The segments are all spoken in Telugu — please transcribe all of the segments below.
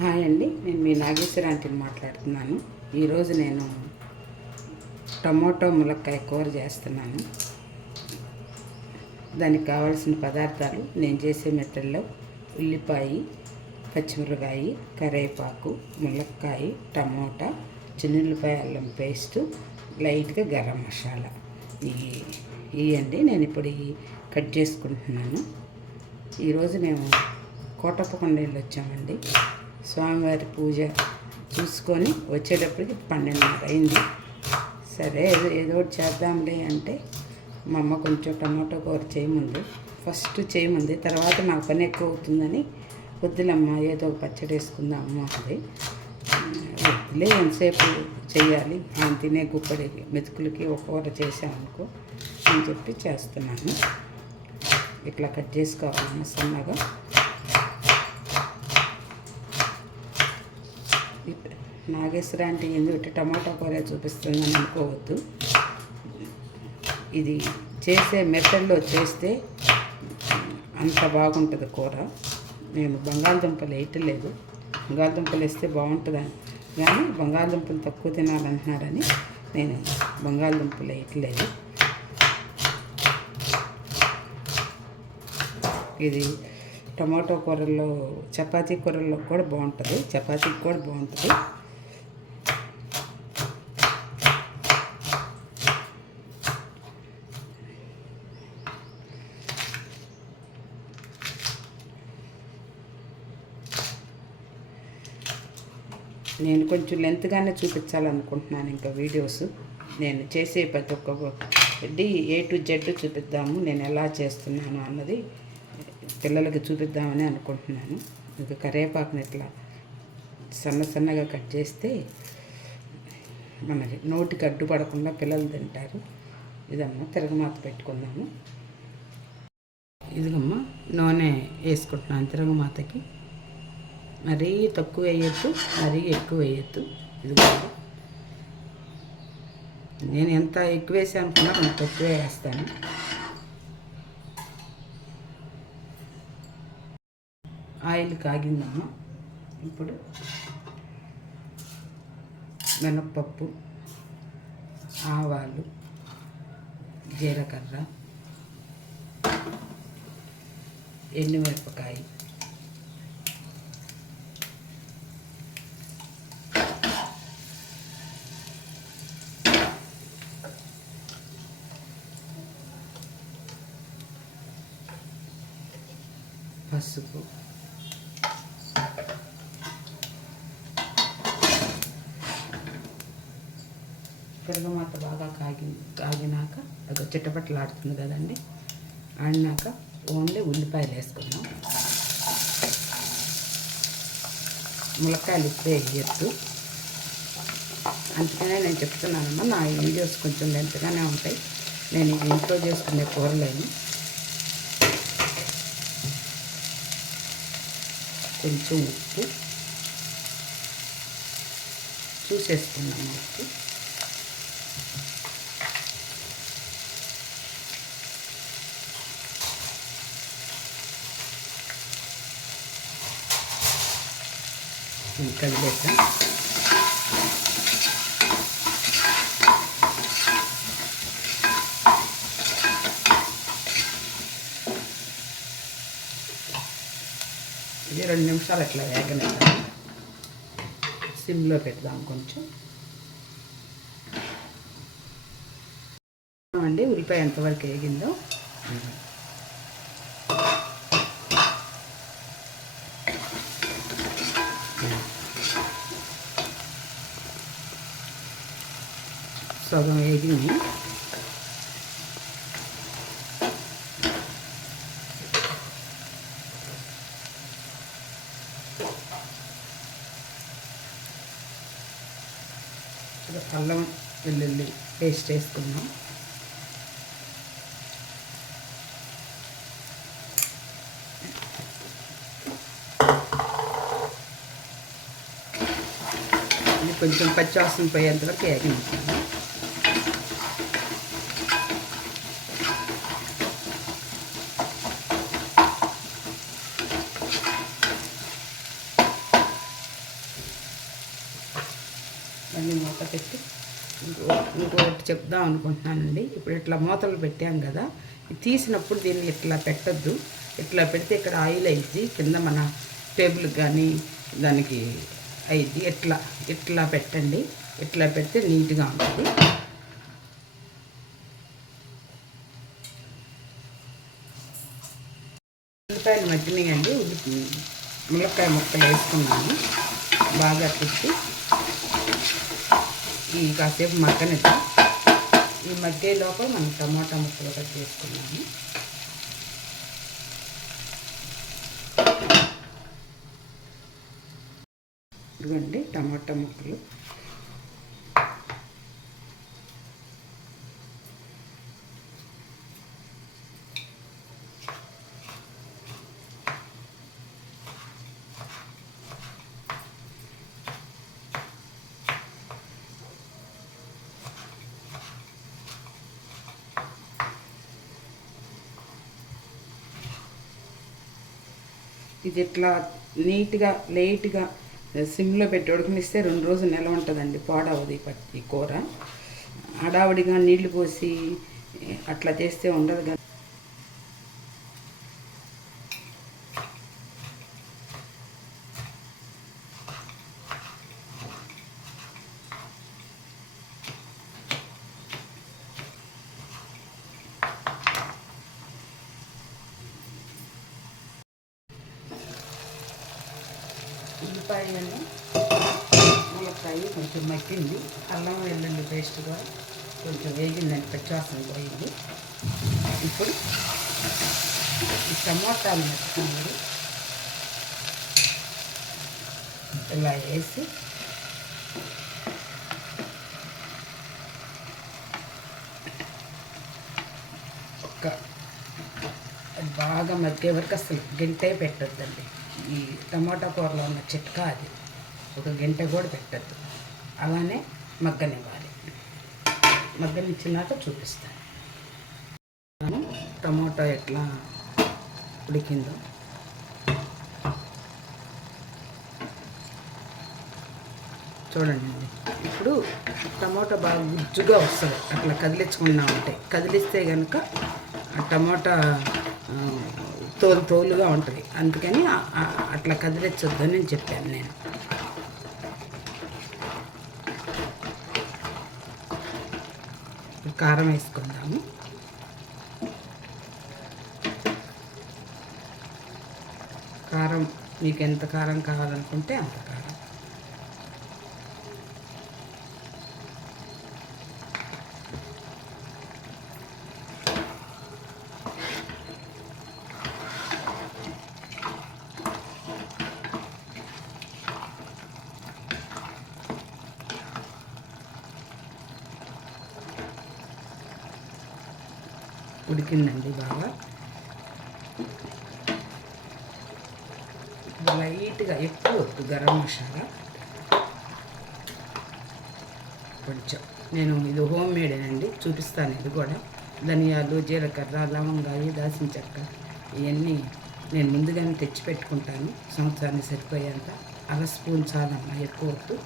హాయ్ అండి నేను మీ నాగేశ్వర ఆంటీని మాట్లాడుతున్నాను. ఈరోజు నేను టమోటో ములక్కాయ కూర చేస్తున్నాను. దానికి కావాల్సిన పదార్థాలు నేను చేసే మెత్తల్లో ఉల్లిపాయ పచ్చిమిరకాయ కరివేపాకు ములక్కాయ టమోటా చిన్నుల్లిపాయ అల్లం పేస్టు లైట్గా గరం మసాలా. ఇవి ఇవండి నేను ఇప్పుడు కట్ చేసుకుంటున్నాను. ఈరోజు మేము కోటప్పకొండ వెళ్ళి వచ్చామండి స్వామివారి పూజ చూసుకొని వచ్చేటప్పటికి పన్నెండున్నర అయింది. సరే ఏదో ఏదో ఒకటి చేద్దాంలే అంటే మా అమ్మ కొంచెం టమాటో కూర చేయముంది. ఫస్ట్ చేయముంది. తర్వాత నాకు పని ఎక్కువ అవుతుందని వద్దులమ్మ ఏదో ఒక పచ్చడి వేసుకుందాం అమ్మ అది. వద్దులే ఎంతసేపు చేయాలి? ఆయన తినే గుప్పడి మెతుకులకి ఒక కూర చేసామనుకో అని చెప్పి చేస్తున్నాను. ఇట్లా కట్ చేసుకోవాలమ్మ సన్నగా. నాగేశ్వర అంటే ఎందుకు టమాటా కూర చూపిస్తుందని అనుకోవద్దు. ఇది చేసే మెథడ్లో చేస్తే అంత బాగుంటుంది కూర. నేను బంగాళదుంపలు వేయటలేదు. బంగాళదుంపలు వేస్తే బాగుంటుందని. కానీ బంగాళదుంపలు తక్కువ తినాలంటున్నారని నేను బంగాళదుంపలు వేయట్లేదు. ఇది టమాటో కూరల్లో చపాతీ కూరల్లో కూడా బాగుంటుంది. చపాతీకి కూడా బాగుంటుంది. నేను కొంచెం లెంత్గానే చూపించాలనుకుంటున్నాను ఇంకా వీడియోస్ నేను చేసే ప్రతి ఒక్క డి ఏ టు జెడ్ చూపిద్దాము నేను ఎలా చేస్తున్నాను అన్నది పిల్లలకి చూపిద్దామని అనుకుంటున్నాను. ఇక కరివేపాకుని ఇట్లా సన్న సన్నగా కట్ చేస్తే మనకి నోటికి అడ్డుపడకుండా పిల్లలు తింటారు. ఇదమ్మా తిరగమాత పెట్టుకుందాము. ఇదిగమ్మా నూనె వేసుకుంటున్నాను తిరగమాతకి. మరీ తక్కువ వేయద్దు మరీ ఎక్కువ వేయద్దు. ఇది నేను ఎంత ఎక్కువ వేసానుకున్నా అనుకున్నా కొంచెం తక్కువ వేస్తాను. ఆయిల్ కాగిందమ్మా. ఇప్పుడు మినప్పప్పు ఆవాలు జీలకర్ర ఎండుమిరపకాయ. పసుపు. పెరుగుమాత బాగా కాగి కాగినాక అది చిట్టపట్టలాడుతుంది కదండి. ఆడినాక ఓన్లీ ఉల్లిపాయలు వేసుకున్నాం ములక్కాయలు ఇప్పుడే వేయద్దు. అందుకనే నేను చెప్తున్నానమ్మా నా వీడియోస్ కొంచెం లెంతగానే ఉంటాయి. నేను ఇంట్లో చేసుకునే కూరలేని. కొంచెం ఉప్పు. చూసేసుకున్నాము ఉప్పు. కలిపేసాం రెండు నిమిషాలు అట్లా వేగనిద్దాం సిమ్లో పెడదాం కొంచెం. అండి ఉల్లిపాయ ఎంతవరకు వేగిందో? సగం వేగింది. అల్లం వెల్లుల్లి పేస్ట్ వేసుకున్నాం కొంచెం పచ్చివాసన పోయేంత వరకు వేగనిస్తాను దాన్ని మూత పెట్టి ఇంకో ఇంకొకటి చెప్దాం అనుకుంటున్నానండి. ఇప్పుడు ఇట్లా మూతలు పెట్టాం కదా తీసినప్పుడు దీన్ని ఇట్లా పెట్టద్దు. ఇట్లా పెడితే ఇక్కడ ఆయిల్ అయింది కింద మన టేబుల్ కానీ దానికి అయింది ఇట్లా ఇట్లా పెట్టండి. ఇట్లా పెడితే నీట్గా ఉంటుంది. ఉల్లిపాయలు మగ్గినాయండి ఉల్లి ములక్కాయ ముక్కలు వేసుకున్నాను. బాగా తిప్పి. ఈ కాసేపు మగ్గనిద్దాం ఈ మగ్గే లోపల మనం టమాటా ముక్కలు కట్ చేసుకున్నాము. ఇదిగోండి టమాటా ముక్కలు. ఇది ఇట్లా నీట్గా లేట్గా సిమ్లో పెట్టి ఉడకనిస్తే రెండు రోజులు నిలవ ఉంటుందండి పాడవది ఈ ఈ కూర. హడావుడిగా నీళ్ళు పోసి అట్లా చేస్తే ఉండదు కదా. ఉల్లిపాయలను ములక్కాయ కొంచెం మగ్గింది. అల్లం వెల్లుల్లి పేస్ట్గా కొంచెం వేగిందని పచ్చివాసన పోయింది. ఇప్పుడు ఈ టమోటాలు మెత్తుకున్నది ఇలా వేసి ఒక్క బాగా మగ్గే వరకు అసలు గంటే పెట్టొద్దండి. ఈ టమాటా కూరలో ఉన్న చిట్కా అది. ఒక గంట కూడా పెట్టద్దు. అలానే మగ్గనివ్వాలి. మగ్గనిచ్చినాక చూపిస్తాను. మనం టమాటా ఎట్లా ఉడికిందో. చూడండి. ఇప్పుడు టమాటా బాగా గుజ్జుగా వస్తుంది. అట్లా కదిలించుకున్నా ఉంటే కదిలిస్తే కనుక ఆ టమాటా తోలు తోలుగా ఉంటుంది అందుకని అట్లా కదిలించొద్దని నేను చెప్పాను నేను. కారం వేసుకుందాము. కారం మీకు ఎంత కారం కావాలనుకుంటే అంత కారం ఉడికిందండి బాగా. లైట్గా ఎక్కువ వద్దు గరం మసాలా. కొంచెం. నేను ఇది హోమ్ మేడేనండి చూపిస్తాను ఇది కూడా. ధనియాలు జీలకర్ర లవంగాలు దాల్చిన చెక్క ఇవన్నీ నేను ముందుగానే తెచ్చి పెట్టుకుంటాను. సంవత్సరానికి సరిపోయేంత. అర స్పూన్ చాలమ్మా ఎక్కువ వద్దు.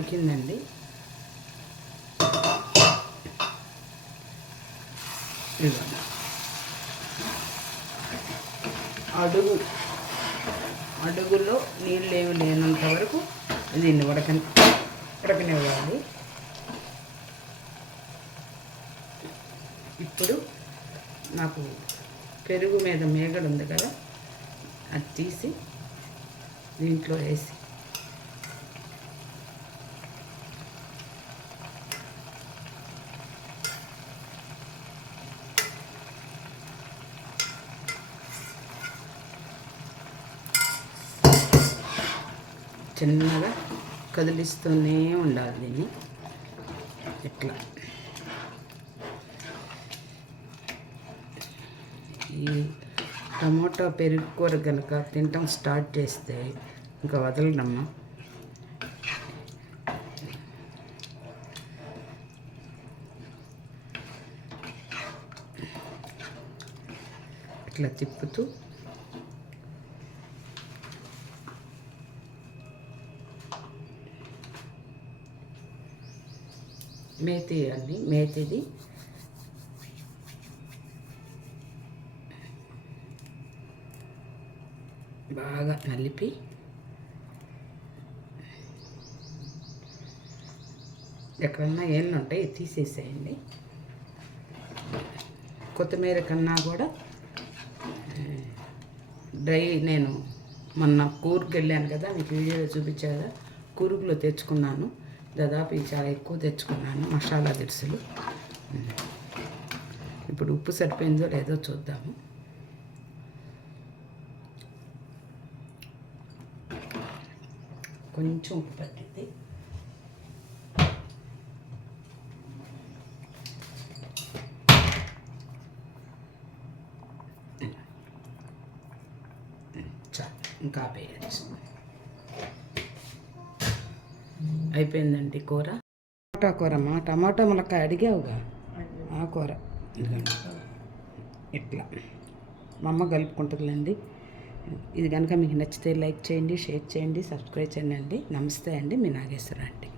ఉడికిందండి. అడుగు అడుగులో నీళ్ళు ఏమి లేనంత వరకు దీన్ని ఉడకని ఉడకనివ్వాలి. ఇప్పుడు నాకు పెరుగు మీద మేగడు ఉంది కదా అది తీసి దీంట్లో వేసి చిన్నగా కదిలిస్తూనే ఉండాలి దీన్ని. ఇట్లా. ఈ టమోటా పెరుగు కూర కనుక తినటం స్టార్ట్ చేస్తే ఇంకా వదలడమ్మా ఇట్లా తిప్పుతూ మేతి అండి మేతిది. బాగా నలిపి ఎక్కడన్నా ఏళ్ళు ఉంటాయి తీసేసేయండి. కొత్తిమీర కన్నా కూడా డ్రై నేను మొన్న కూరుకు వెళ్ళాను కదా మీకు వీడియోలో చూపించారా కదా కూరుకులో తెచ్చుకున్నాను. దాదాపు ఇవి చాలా ఎక్కువ తెచ్చుకున్నాను మసాలా దినుసులు. ఇప్పుడు ఉప్పు సరిపోయిందో లేదో చూద్దాము. కొంచెం ఉప్పు పట్టింది ఇంకా ఆపేయచ్చు. అయిపోయిందండి కూర? టమాటా కూర అమ్మా టమాటా ములక్కాయ అడిగావుగా? ఆ కూర. ఇట్లా. మా అమ్మ కలుపుకుంటుందిలేండి. ఇది కనుక మీకు నచ్చితే లైక్ చేయండి షేర్ చేయండి సబ్స్క్రైబ్ చేయండి నమస్తే అండి. మీ నాగేశ్వర అండి